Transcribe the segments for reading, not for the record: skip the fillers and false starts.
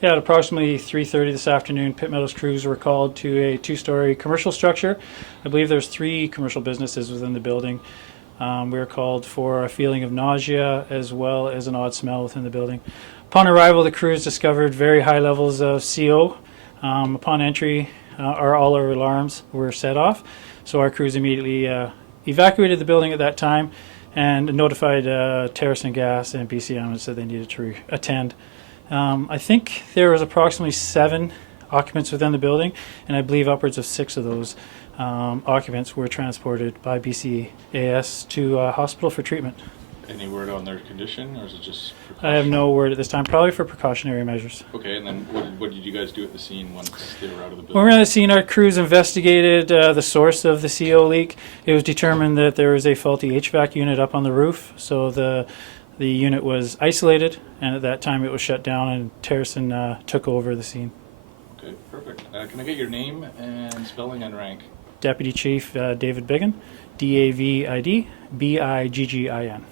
Yeah, at approximately 3:30 this afternoon, Pitt Meadows crews were called to a two-story commercial structure. I believe there's 3 commercial businesses within the building. We were called for a feeling of nausea as well as an odd smell within the building. Upon arrival, the crews discovered very high levels of CO. Upon entry, all our alarms were set off, so our crews immediately evacuated the building at that time and notified Fortis Gas and BCEHS and said they needed to attend. I think there was approximately 7 occupants within the building, and I believe upwards of 6 of those occupants were transported by BCEHS to hospital for treatment. Any word on their condition, or is it just I have no word at this time, probably for precautionary measures. Okay, and then what did you guys do at the scene once they were out of the building? When we were at the scene, our crews investigated the source of the CO leak. It was determined that there was a faulty HVAC unit up on the roof, so the unit was isolated, and at that time it was shut down, and Terracin took over the scene. Okay, perfect. Can I get your name and spelling and rank? Deputy Chief David Biggin, D-A-V-I-D, B-I-G-G-I-N.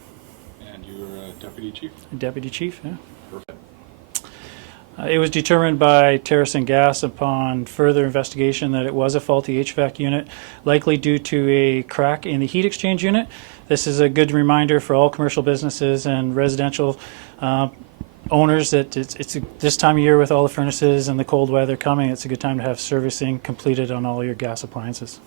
And you're Deputy Chief? Deputy Chief, yeah. Perfect. It was determined by Terracin Gas upon further investigation that it was a faulty HVAC unit, likely due to a crack in the heat exchange unit. This is a good reminder for all commercial businesses and residential owners that it's this time of year with all the furnaces and the cold weather coming, it's a good time to have servicing completed on all your gas appliances.